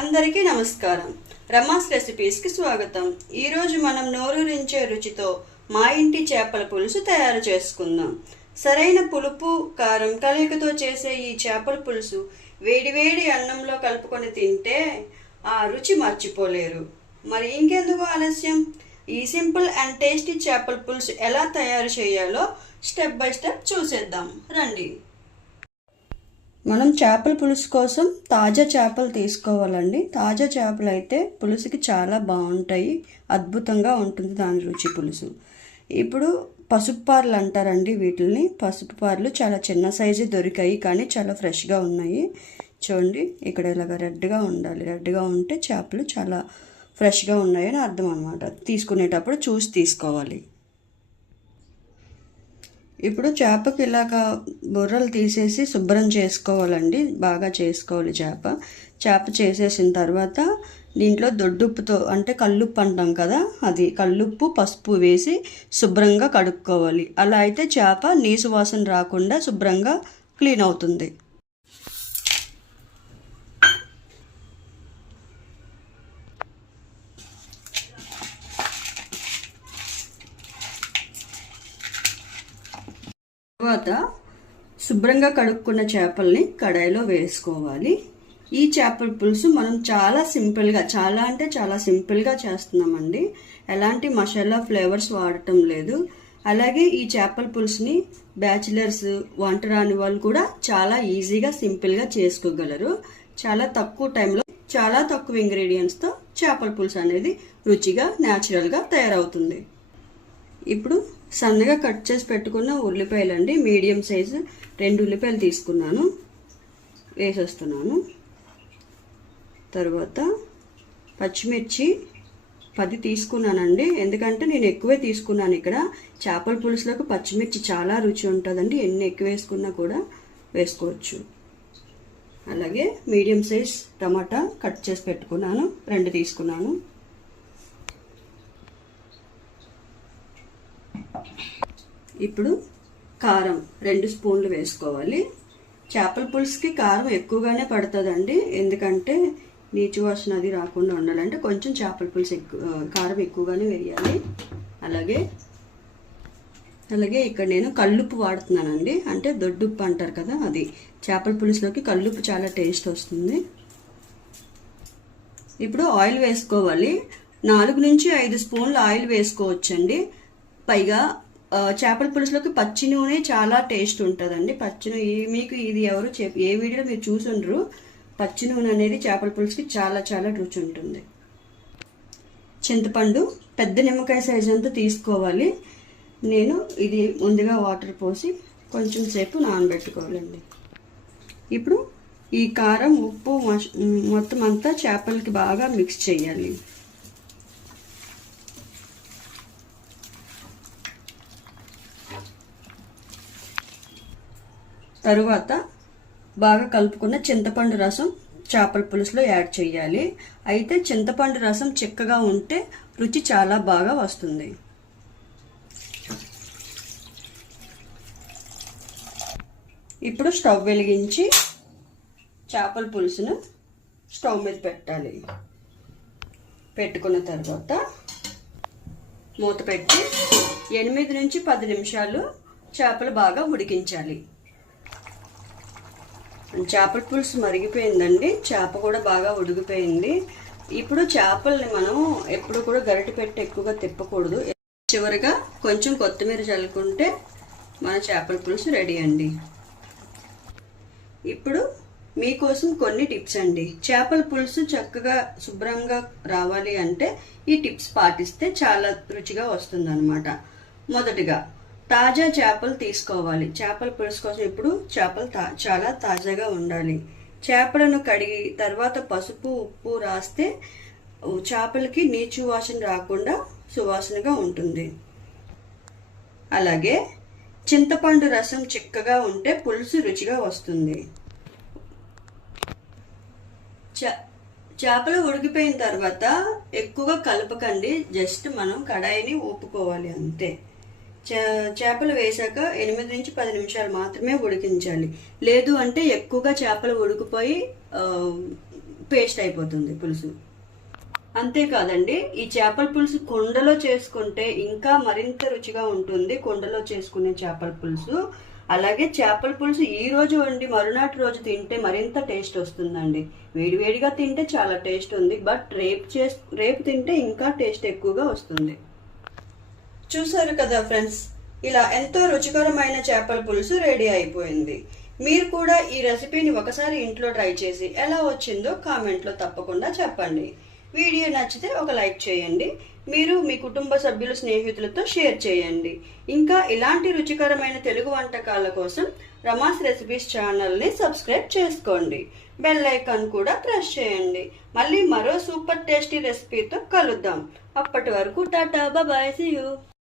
అందరికీ నమస్కారం. రమాస్ రెసిపీస్కి స్వాగతం. ఈరోజు మనం నోరూరించే రుచితో మా ఇంటి చేపల పులుసు తయారు చేసుకుందాం. సరైన పులుపు కారం కలయికతో చేసే ఈ చేపల పులుసు వేడివేడి అన్నంలో కలుపుకొని తింటే ఆ రుచి మర్చిపోలేరు. మరి ఇంకెందుకు ఆలస్యం? ఈ సింపుల్ అండ్ టేస్టీ చేపల పులుసు ఎలా తయారు చేయాలో స్టెప్ బై స్టెప్ చూసేద్దాం రండి. మనం చేపల పులుసు కోసం తాజా చేపలు తీసుకోవాలండి. తాజా చేపలు అయితే పులుసుకి చాలా బాగుంటాయి, అద్భుతంగా ఉంటుంది దాని రుచి పులుసు. ఇప్పుడు పసుపు పారలు అంటారండి వీటిని. పసుపు పారలు చాలా చిన్న సైజు దొరికాయి, కానీ చాలా ఫ్రెష్గా ఉన్నాయి. చూడండి, ఇక్కడ ఇలాగ రెడ్గా ఉండాలి. రెడ్గా ఉంటే చేపలు చాలా ఫ్రెష్గా ఉన్నాయని అర్థం అనమాట. తీసుకునేటప్పుడు చూసి తీసుకోవాలి. ఇప్పుడు చేపకి ఇలాగ బుర్రలు తీసేసి శుభ్రం చేసుకోవాలండి. బాగా చేసుకోవాలి. చేప చేసేసిన తర్వాత దీంట్లో దొడ్డుప్పుతో, అంటే కల్లుప్పు అంటాం కదా, అది కల్లుప్పు పసుపు వేసి శుభ్రంగా కడుక్కోవాలి. అలా అయితే చేప నీసు వాసన రాకుండా శుభ్రంగా క్లీన్ అవుతుంది. తర్వాత శుభ్రంగా కడుక్కున్న చేపల్ని కడాయిలో వేసుకోవాలి. ఈ చేపల పులుసు మనం చాలా సింపుల్గా, చాలా అంటే చాలా సింపుల్గా చేస్తున్నామండి. ఎలాంటి మసాలా ఫ్లేవర్స్ వాడటం లేదు. అలాగే ఈ చేపల పులుసుని బ్యాచిలర్స్, వంట రాని వాళ్ళు కూడా చాలా ఈజీగా సింపుల్గా చేసుకోగలరు. చాలా తక్కువ టైంలో, చాలా తక్కువ ఇంగ్రీడియంట్స్తో చేపల పులుసు అనేది రుచిగా, న్యాచురల్గా తయారవుతుంది. ఇప్పుడు సన్నగా కట్ చేసి పెట్టుకున్న ఉల్లిపాయలు అండి, మీడియం సైజు 2 ఉల్లిపాయలు తీసుకున్నాను, వేసేస్తున్నాను. తర్వాత పచ్చిమిర్చి 10 తీసుకున్నానండి, ఎందుకంటే నేను ఎక్కువే తీసుకున్నాను. ఇక్కడ చేపల పులుసులోకి పచ్చిమిర్చి చాలా రుచి ఉంటుందండి, ఎన్ని ఎక్కువ వేసుకున్నా కూడా వేసుకోవచ్చు. అలాగే మీడియం సైజ్ టమాటా కట్ చేసి పెట్టుకున్నాను, 2 తీసుకున్నాను. ఇప్పుడు కారం 2 స్పూన్లు వేసుకోవాలి. చేపల పులుసుకి కారం ఎక్కువగానే పడుతుందండి, ఎందుకంటే నీచు వాసన అది రాకుండా ఉండాలంటే కొంచెం చేపల పులుసు కారం ఎక్కువగానే వేయాలి. అలాగే ఇక్కడ నేను కల్లుప్పు వాడుతున్నానండి, అంటే దొడ్డుప్పు అంటారు కదా, అది చేపల పులుసులోకి కల్లుప్పు చాలా టేస్ట్ వస్తుంది. ఇప్పుడు ఆయిల్ వేసుకోవాలి. 4 నుంచి 5 స్పూన్లు ఆయిల్ వేసుకోవచ్చండి. పైగా చేపల పులుసులోకి పచ్చి నూనె చాలా టేస్ట్ ఉంటుందండి. పచ్చి నూనె మీకు ఇది ఎవరు ఏ వీడియోలో మీరు చూసుండ్రు, పచ్చి నూనె అనేది చేపల పులుసుకి చాలా చాలా రుచి ఉంటుంది. చింతపండు పెద్ద నిమ్మకాయ సైజు అంతా తీసుకోవాలి. నేను ఇది ముందుగా వాటర్ పోసి కొంచెం సేపు నానబెట్టుకోవాలండి. ఇప్పుడు ఈ కారం, ఉప్పు మొత్తం అంతా చేపలకి బాగా మిక్స్ చేయాలి. తరువాత బాగా కలుపుకున్న చింతపండు రసం చేపల పులుసులో యాడ్ చేయాలి. అయితే చింతపండు రసం చిక్కగా ఉంటే రుచి చాలా బాగా వస్తుంది. ఇప్పుడు స్టవ్ వెలిగించి చేపల పులుసును స్టవ్ మీద పెట్టాలి. పెట్టుకున్న తర్వాత మూత పెట్టి 8 నుంచి 10 నిమిషాలు చేపలు బాగా ఉడికించాలి. చేపల పులుసు మరిగిపోయిందండి, చేప కూడా బాగా ఉడికిపోయింది. ఇప్పుడు చేపల్ని మనం ఎప్పుడు కూడా గరిటె పెట్టి ఎక్కువగా తిప్పకూడదు. చివరిగా కొంచెం కొత్తిమీర చల్లుకుంటే మన చేపల పులుసు రెడీ అండి. ఇప్పుడు మీకోసం కొన్ని టిప్స్ అండి. చేపల పులుసు చక్కగా శుభ్రంగా రావాలి అంటే ఈ టిప్స్ పాటిస్తే చాలా రుచిగా వస్తుందన్నమాట. మొదటిగా తాజా చేపలు తీసుకోవాలి. చేపల పులుసు కోసం ఇప్పుడు చేపలు చాలా తాజాగా ఉండాలి. చేపలను కడిగి తర్వాత పసుపు, ఉప్పు రాస్తే చేపలకి నీచు వాసన రాకుండా సువాసనగా ఉంటుంది. అలాగే చింతపండు రసం చిక్కగా ఉంటే పులుసు రుచిగా వస్తుంది. చేపలు ఉడికిపోయిన తర్వాత ఎక్కువగా కలపకండి, జస్ట్ మనం కడాయిని ఊపుకోవాలి అంతే. చేపలు వేసాక 8 నుంచి 10 నిమిషాలు మాత్రమే ఉడికించాలి. లేదు అంటే ఎక్కువగా చేపలు ఉడికిపోయి పేస్ట్ అయిపోతుంది పులుసు. అంతేకాదండి, ఈ చేపల పులుసు కుండలో చేసుకుంటే ఇంకా మరింత రుచిగా ఉంటుంది. కుండలో చేసుకునే చేపల పులుసు. అలాగే చేపల పులుసు ఈ రోజు వండి మరునాటి రోజు తింటే మరింత టేస్ట్ వస్తుందండి. వేడివేడిగా తింటే చాలా టేస్ట్ ఉంది, బట్ రేపు తింటే ఇంకా టేస్ట్ ఎక్కువగా వస్తుంది. చూసారు కదా ఫ్రెండ్స్, ఇలా ఎంతో రుచికరమైన చేపల పులుసు రెడీ అయిపోయింది. మీరు కూడా ఈ రెసిపీని ఒకసారి ఇంట్లో ట్రై చేసి ఎలా వచ్చిందో కామెంట్లో తప్పకుండా చెప్పండి. వీడియో నచ్చితే ఒక లైక్ చేయండి. మీరు మీ కుటుంబ సభ్యులు, స్నేహితులతో షేర్ చేయండి. ఇంకా ఇలాంటి రుచికరమైన తెలుగు వంటకాల కోసం రమాస్ రెసిపీస్ ఛానల్ని సబ్స్క్రైబ్ చేసుకోండి. బెల్ ఐకాన్ కూడా ప్రెస్ చేయండి. మళ్ళీ మరో సూపర్ టేస్టీ రెసిపీతో కలుద్దాం. అప్పటి వరకు టాటా, బాయ్, సీ యూ.